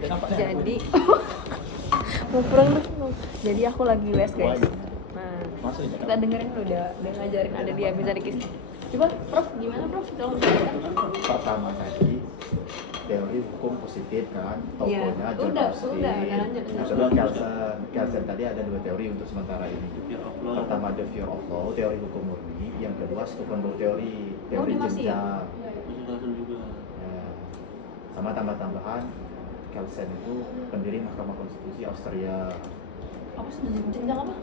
Jadi mau pulang dulu. Jadi aku lagi les guys. Nah, kita dengerin dulu udah ngajarin ada dia bisa dikis. Coba Prof gimana Prof? Tolong jelaskan. Pertama tadi teori hukum positif kan, tokohnya John Austin. Yang kedua Kelsen tadi ada dua teori untuk sementara ini. Pertama the fear of law, teori hukum murni. Yang kedua Stukenberg teori jenjang. Sama tambah-tambahan Kelsen itu pendiri Mahkamah Konstitusi Austria. Apa sih jenjang apa?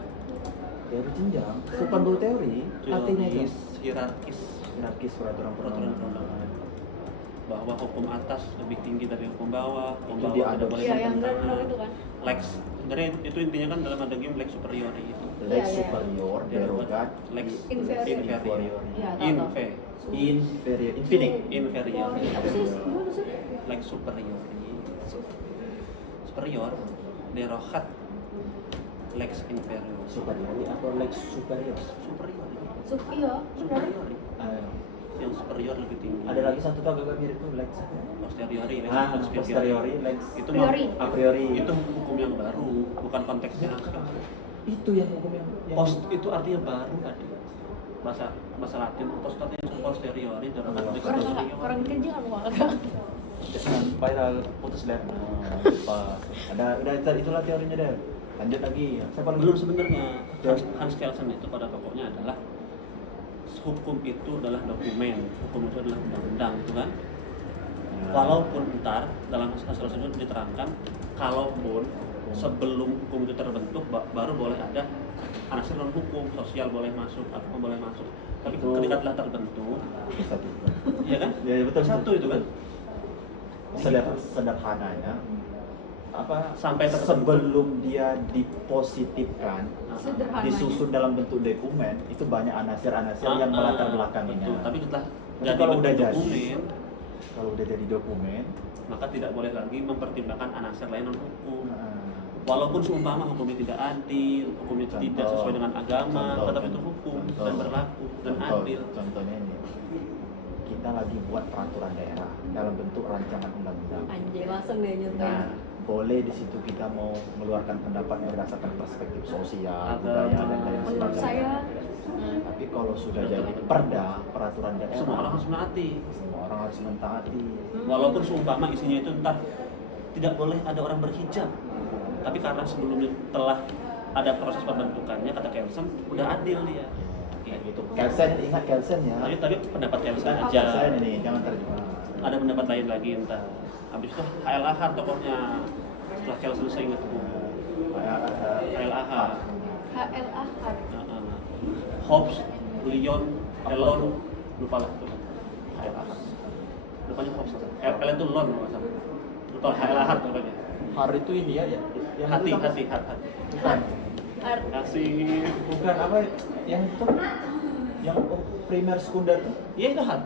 Teori jenjang, Stukenberg teori, artinya itu hierarkis peraturan perundangan. Bahwa hukum atas lebih tinggi dari hukum bawah, hukum Itu bawah tidak boleh Iya, yang bertentangan. itu kan. Lex, sebenarnya itu intinya kan dalam ada game lex superiori itu. Lex Iya. superior, derogat, Lex inferior. Iya, tahu. inferior. Inferior. Apa sih? Gimana sih? Lex superior, derogat, lex inferior. Superiori atau lex superior? Superior. Iya, benar. Superior. Yang superior lebih tinggi. Ada lagi satu tuh agak mirip tuh lex. Posteriori, Posteriori, lex itu priori. A priori. Itu hukum yang baru, bukan konteksnya. Itu yang hukum yang Post itu artinya baru tadi. Bahasa Latin post artinya posteriori, derogat lex superior. Kurang kerja aku agak. jangan viral putus ler. Udah itulah teorinya deh. Lanjut lagi. Siapa Belum sebenarnya Hans Kelsen itu pada pokoknya adalah hukum itu adalah dokumen, hukum itu adalah undang-undang, itu kan? Walaupun ntar dalam hasil tersebut diterangkan, kalaupun sebelum hukum itu terbentuk baru boleh ada anasir non hukum, sosial boleh masuk, apa boleh masuk. Tapi ketika telah terbentuk, satu. iya kan? Ya betul Satu itu kan? Sederhananya apa Sampai terbentuk. sebelum dia dipositifkan Sederhananya. disusun dalam bentuk dokumen itu banyak anasir-anasir yang melatar belakanginya. Betul. Tapi setelah Tapi jadi kalau udah bentuk jadi dokumen, kalau udah jadi dokumen maka tidak boleh lagi mempertimbangkan anasir lain non hukum. nah, Walaupun seumpama hukum itu tidak adil, hukum itu tidak sesuai dengan agama, tetap itu hukum dan berlaku dan adil. Contohnya ini, kita lagi buat peraturan daerah dalam bentuk rancangan undang-undang. Anjay, langsung deh nyentuh. Nah, boleh di situ kita mau mengeluarkan pendapat berdasarkan perspektif sosial, budaya dan lain Menurut saya sebagainya. Tapi kalau sudah jadi peraturan daerah, Semua orang harus menaati. semua orang harus mentaati. Walaupun seumpama isinya itu entah tidak boleh ada orang berhijab, tapi karena sebelumnya telah ada proses pembentukannya, kata Kelsen udah adil dia. Kayak gitu. Kelsen, ingat Kelsen ya. Tapi pendapat Kelsen aja. Kelsen ini jangan terjemah. Ada pendapat lain lagi entah. Habis itu H.L. Ahar tokohnya setelah Kelsen saya ingat H.L. Ahar. HLA Hobbes, Lyon, Elon, lupa lah tuh. H.L. Ahar. Lupanya Hobbes. L itu Lon nggak salah. Lupa H.L. Ahar pokoknya. Har itu ini ya, yang Hati. bukan, Kasih. bukan apa yang itu, yang primer sekunder tuh, Iya itu hat.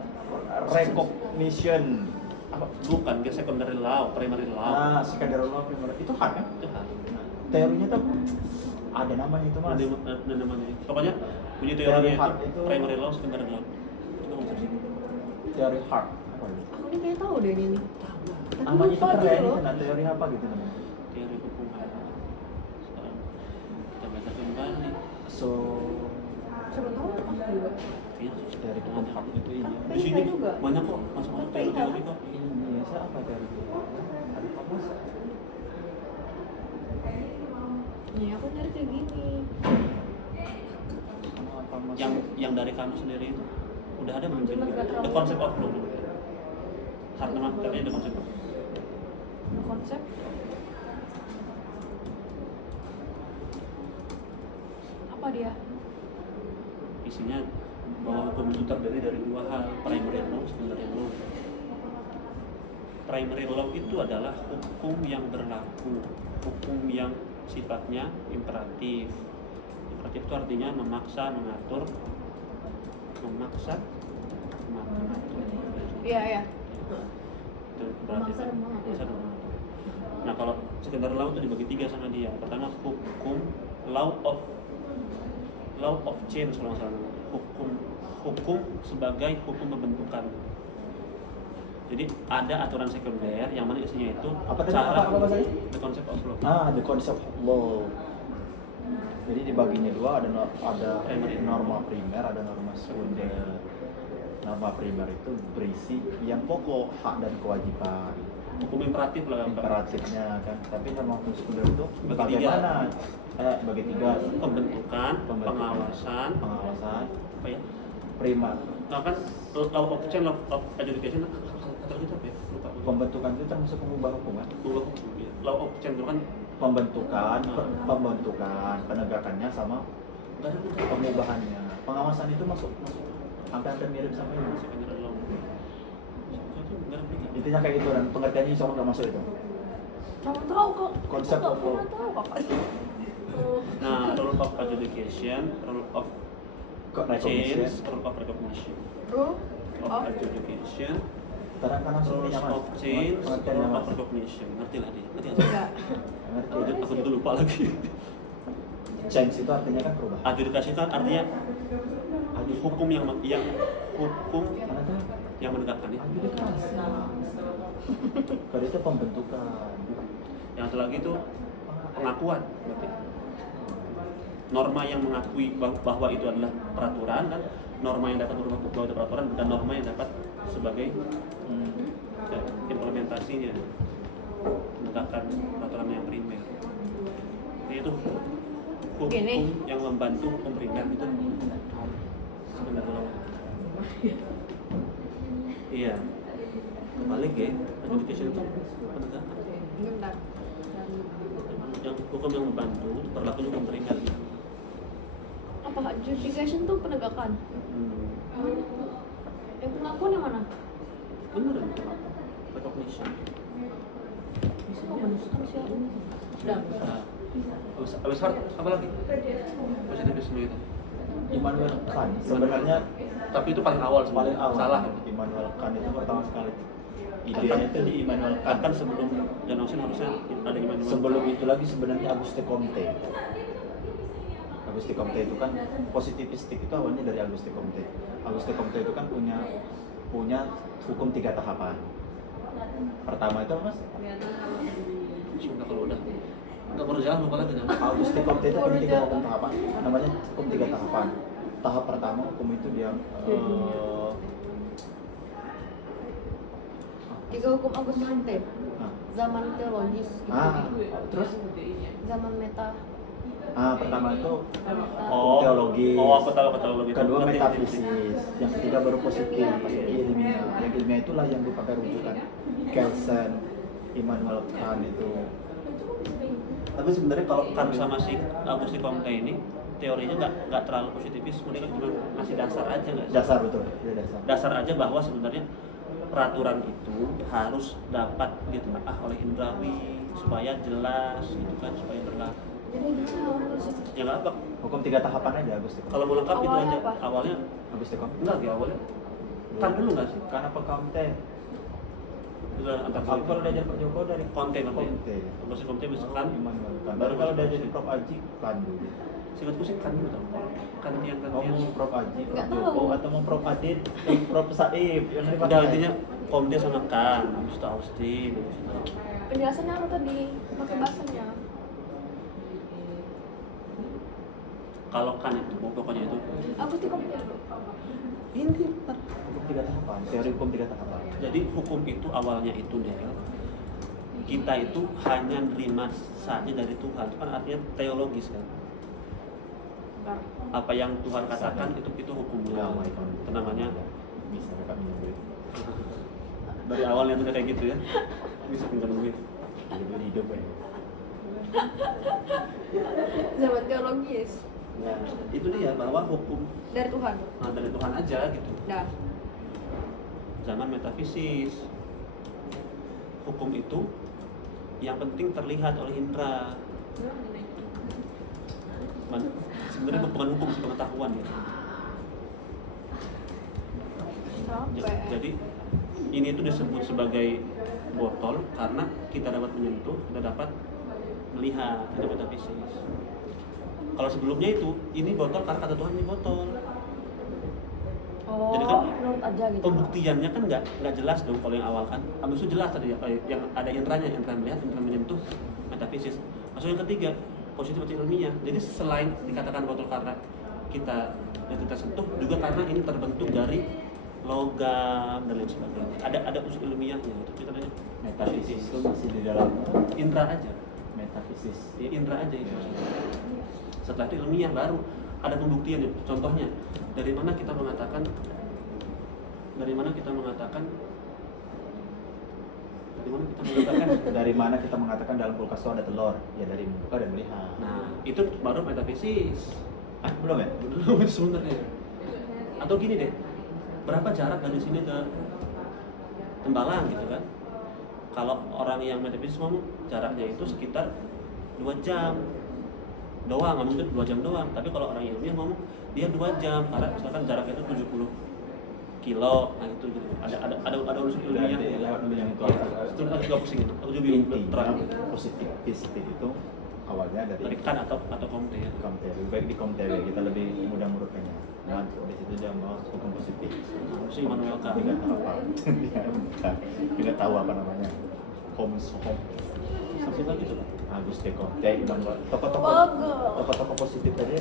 recognition apa? Bukan, dia secondary law, primary law. Nah, secondary law primer itu har kan? Itu hat. Nah, teorinya tuh ada namanya itu mas. Ada namanya. Pokoknya punya Teori teorinya hard itu itu primary law, secondary law. Itu konsepnya. Teori hard. Apa itu? Aku nih kayak tahu deh ini. Tapi Namanya itu lupa keren gitu itu, loh. nah teori apa gitu namanya? Teori hukum halal. Sekarang kita baca kembali. So Siapa tahu pas juga. Iya, teori hukum hard itu ini. di sini juga. banyak kok masuk-masuk teori-teori kok. Indonesia apa teori? Ada apa mas? Nih aku nyari kayak gini. Apa mas? Yang dari kamu sendiri itu udah ada belum? Cuma nggak terlalu- The concept of law. Hard nama katanya the concept of law. Konsep apa dia? Isinya bahwa hukum itu terdiri dari dua hal, primary law, secondary law. Primary law itu adalah hukum yang berlaku, hukum yang sifatnya imperatif. Imperatif itu artinya memaksa, mengatur. Iya. Itu berarti Memaksa dan mengatur. memaksa dan mengatur. Nah kalau secondary law itu dibagi tiga sama dia. Pertama hukum law of change kalau nggak salah. Hukum sebagai hukum pembentukan. Jadi ada aturan sekunder yang mana isinya itu Apa tadi? Apa bahasanya? the concept of law. The concept of law. Jadi dibaginya dua, ada norma primer, ada norma sekunder. Norma primer itu berisi yang pokok, hak dan kewajiban. Hukum imperatif lah yang Imperatifnya kan. Tapi norma hukum sekunder itu Bagi bagaimana? Bagi tiga. pembentukan, pengawasan, apa ya? Primer. Nah kan law of change, law of adjudication atau gitu apa ya? Lupa. Pembentukan itu termasuk mengubah hukum kan? Mengubah hukum, ya. Law of change itu kan pembentukan, penegakannya sama nggak ada pengubahannya. Pengawasan itu masuk hampir mirip sama ini. secondary law. Itu nggak ada beda. Intinya kayak gitu dan pengertiannya insya Allah nggak masuk itu. Kamu tahu kok. Konsep Kamu apa? nggak tahu kok. Nah, rule of adjudication, rule of Recognition. change, rule of recognition, Rule of of adjudication, Kadang-kadang rules sebenarnya mas. of change, Pengertiannya rule mas. of recognition. Ngerti lah dia. Ngerti enggak. Ngerti. Aku juga lupa lagi. Change itu artinya kan perubahan. Adjudikasi kan artinya hukum yang hukum Karena itu yang menegakkan itu. adjudikasi. Kalau itu pembentukan. Yang satu lagi itu pengakuan. Berarti norma yang mengakui bahwa itu adalah peraturan dan norma yang dapat berubah bahwa itu peraturan dan norma yang dapat sebagai implementasinya menegakkan peraturan yang primer. Jadi itu hukum Gini. yang membantu hukum primer itu sebenarnya. Iya. Kebalik ya, adjudication itu penegakan. Bentar. Yang hukum yang membantu berlaku hukum primer. Apa adjudication tuh penegakan? Yang pengakuan yang mana? Beneran recognition. Oh, bener siapa? Udah. Abis hard apa lagi? Positivisme itu. Immanuel Kant sebenarnya Tapi itu paling awal paling sebenarnya. awal. Salah. Immanuel Kant itu pertama sekali. Idenya itu di Immanuel Kant. Kan sebelum John Austin harusnya ada Immanuel. Sebelum itu lagi sebenarnya Auguste Comte. Auguste Comte itu kan positivistik itu awalnya dari Auguste Comte. Auguste Comte itu kan punya hukum 3 tahapan. Pertama itu apa mas? Sudah kalau udah nggak berjalan lupa lagi kan? Auguste Comte itu punya 3 hukum tahapan. Namanya hukum 3 tahapan. Tahap pertama hukum itu dia Tiga hukum Auguste Comte. Zaman teologis. Terus Zaman meta. pertama itu Oh, teologis. Oh, aku tahu teologis. Kedua Ngerti. metafisis, yang ketiga baru positif, ilmiah. Yang ilmiah itulah yang dipakai rujukan Kelsen, Immanuel Kant itu. Tapi sebenarnya kalau Kant sama si Auguste Comte ini teorinya nggak terlalu positivis, mereka cuma ngasih dasar aja nggak sih? Dasar betul, ya dasar. Dasar aja bahwa sebenarnya peraturan itu harus dapat ditelaah oleh indrawi supaya jelas gitu kan, supaya berlaku. Jadi gitu. Ya nggak apa. Hukum 3 tahapan aja Auguste Comte. Kalau mau lengkap itu Awalnya aja. apa? Awalnya Auguste Comte. enggak ya awalnya. Kan dulu nggak sih? Karena apa Comte? Udah antar Aku kalau diajar Pak Joko dari Comte nanti. Comte. Auguste Comte bisa kan. Immanuel Kant. Baru kalau diajar Prof Aji Kant dulu. Singkatku sih kan dulu tau. Kantian. Mau Prof Aji, Prof Nggak Joko, tahu. atau mau Prof Adit, Prof Saib, yang dari Udah intinya Comte sama Kant, habis itu Austin, habis itu Penjelasannya apa tadi? Pakai bahasanya. kalau Kant itu pokoknya itu Auguste Comte. ini hukum 3 tahapan, teori hukum 3 tahapan. jadi hukum itu awalnya itu Del, kita itu hanya nerima saja dari Tuhan, itu kan artinya teologis kan. Bentar. Apa yang Tuhan katakan itu hukumnya. Agama itu. Itu namanya Bisa mereka minum duit. dari awalnya itu udah kayak gitu ya. Bisa pinjam duit. Hidup hidup ya. Zaman teologis. Ya, itu dia bahwa hukum Dari Tuhan. dari Tuhan aja gitu. Dah. Zaman metafisis, hukum itu yang penting terlihat oleh indera. Sebenarnya bukan hukum, sih pengetahuan ya. Sampai. Jadi ini itu disebut sebagai botol karena kita dapat menyentuh, kita dapat melihat, itu metafisis. Kalau sebelumnya itu, ini botol karena kata Tuhan ini botol. Oh, Jadi kan menurut aja gitu. pembuktiannya kan nggak jelas dong kalau yang awal kan. Habis itu jelas tadi yang ada indranya, indra melihat, indra menyentuh, metafisis. Masuk yang ketiga, positif atau ilmiah. Jadi selain dikatakan botol karena yang kita sentuh, juga karena ini terbentuk dari logam dan lain sebagainya. Ada unsur ilmiahnya gitu. Kita tanya Metafisis itu masih di dalam indra aja. metafisis. Indra aja itu. Setelah itu ilmiah baru ada pembuktian. Contohnya dari mana kita mengatakan dari mana kita mengatakan Dari mana kita mengatakan dalam kulkas itu ada telur? Ya dari membuka dan melihat. nah itu baru metafisis. Belum ya? Belum itu sebenarnya. Atau gini deh, berapa jarak dari sini ke Tembalang gitu kan? Kalau orang yang metafisis ngomong jaraknya itu sekitar 2 jam doang, nggak mungkin 2 jam doang. Tapi kalau orang yang ilmiah ngomong dia 2 jam karena misalkan jaraknya itu 70 kilo. Nah itu gitu. Ada unsur ilmiah. Lewat yang itu Itu aku juga pusing itu. Aku juga bingung intinya terang. positif itu awalnya Dari dari kan atau komte ya. komteri. Baik di komteri kita lebih mudah merupanya. Nah di situ dia mau hukum positif. Si Immanuel Kant. Tidak tahu apa. Tidak tahu apa namanya. Homs. Sampai lagi tuh. Agus de Comte, Immanuel. Tokoh-tokoh positif tadi.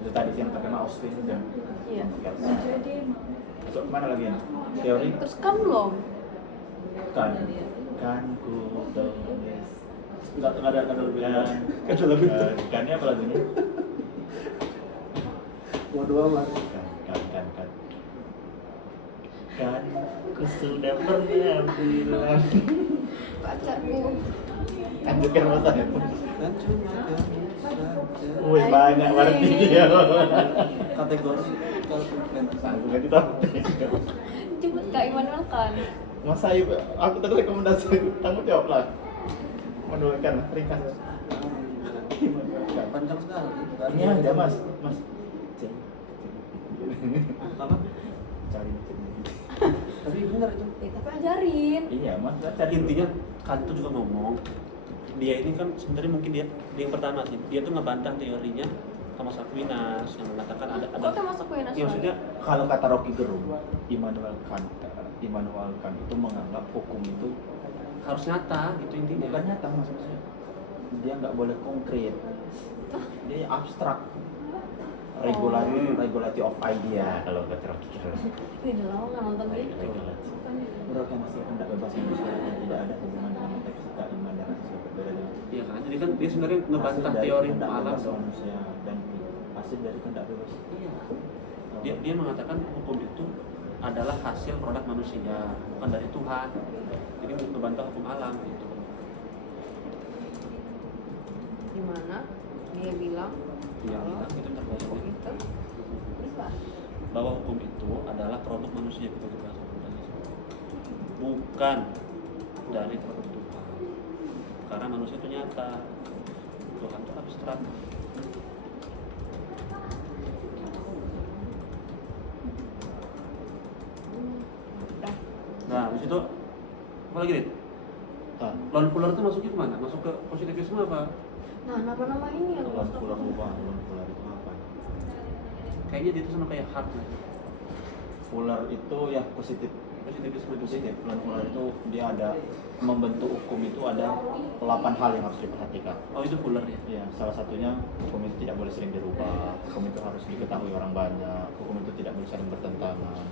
Itu tadi yang terkena Austin dan Iya. Masuk kemana lagi ya? Teori Terus kan belum. kan ku tulis Enggak ada lebih. kan ada lebih kannya apa lagunya? Waduh amat. Kan ku sudah pernah bilang Pacarku. anjukkan masa ya. Dan cuma Wih banyak berarti dia. kategori Aku ganti tahu. Cepet Kak Immanuel kan. Masa ibu, aku tadi rekomendasi tanggung jawab lah. Menuliskan ringkas. panjang sekali. Ini aja mas. Apa? Cari. Tapi benar itu. Tapi ajarin. Iya mas, cari Intinya Kant tuh juga ngomong dia ini kan sebenarnya mungkin dia yang pertama sih dia tuh ngebantah teorinya Thomas Aquinas yang mengatakan ada Kok termasuk Aquinas? ya, maksudnya kalau kata Rocky Gerung, Immanuel Kant itu menganggap hukum itu harus nyata gitu intinya. bukan nyata maksudnya. Dia nggak boleh konkret. Dia abstrak. Regularity of idea kalau kata Rocky Gerung. Ini udah lama nggak nonton dia. Menurut yang masih hendak bebas manusia yang tidak ada hubungan dengan metafisika iman dan hasil berbeda dengan iya kan jadi kan dia sebenarnya ngebantah hasil dari teori kehendak alam bebas manusia dan hasil dari kehendak bebas. iya dia mengatakan hukum itu adalah hasil produk manusia bukan dari Tuhan jadi ngebantah hukum alam gitu. Gimana? Dia bilang Iya, itu terbaik. itu bisa. Bahwa hukum itu adalah produk manusia kita bahasa bukan dari produk Tuhan. Karena manusia itu nyata, Tuhan itu abstrak. Nah, habis itu apa lagi nih? Lon Fuller itu masuknya kemana? Masuk ke positivisme apa? Nah, nama-nama ini yang Lon Fuller itu apa? Kayaknya dia itu sama kayak Hart. Fuller itu ya Positivisme itu positif. Lon Fuller itu dia ada membentuk hukum itu ada 8 hal yang harus diperhatikan. Oh itu Fuller ya? Ya, salah satunya hukum itu tidak boleh sering dirubah, hukum itu harus diketahui orang banyak, hukum itu tidak boleh saling bertentangan.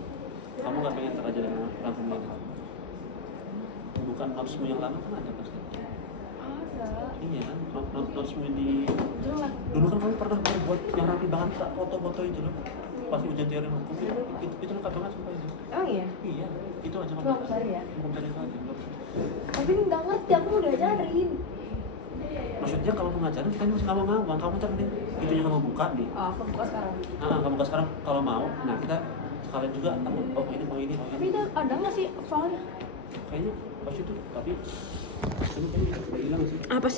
Kamu nggak pengen terajar dengan rangkuman kamu? Bukan notismu yang lama kan ada pasti? ada. Iya kan, notismu di Jelek. dulu kan kamu pernah buat yang rapi banget tak foto-foto itu loh pas ujian teori hukum itu lengkap banget sumpah itu. Emang iya? Iya, itu aja Belum cari ya? Hukum cari itu aja. Tapi nggak ngerti, aku udah ajarin. Maksudnya kalau mau ngajarin kita masih nggak mau ngawang, kamu cari deh itunya kamu buka nih. Oh, aku buka sekarang. Kamu buka sekarang kalau mau, nah kita sekalian juga aku mau ini. Tapi itu ada nggak sih soalnya? Kayaknya pas itu tapi udah hilang sih. Apa sih?